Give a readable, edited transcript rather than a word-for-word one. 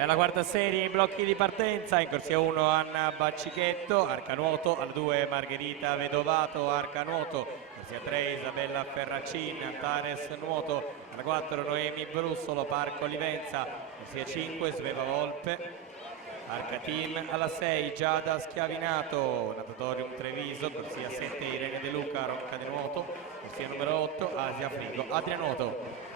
Per la quarta serie in blocchi di partenza, in corsia 1 Anna Baccichetto, arcanuoto, al 2 Margherita Vedovato, arcanuoto, corsia 3 Isabella Ferracin, Antares nuoto, alla 4 Noemi Brussolo, Parco Livenza, corsia 5 Sveva Volpe, arca team, alla 6 Giada Schiavinato, Natatorium Treviso, corsia 7 Irene De Luca, Ronca di nuoto, corsia numero 8 Asia Frigo Adrianuoto.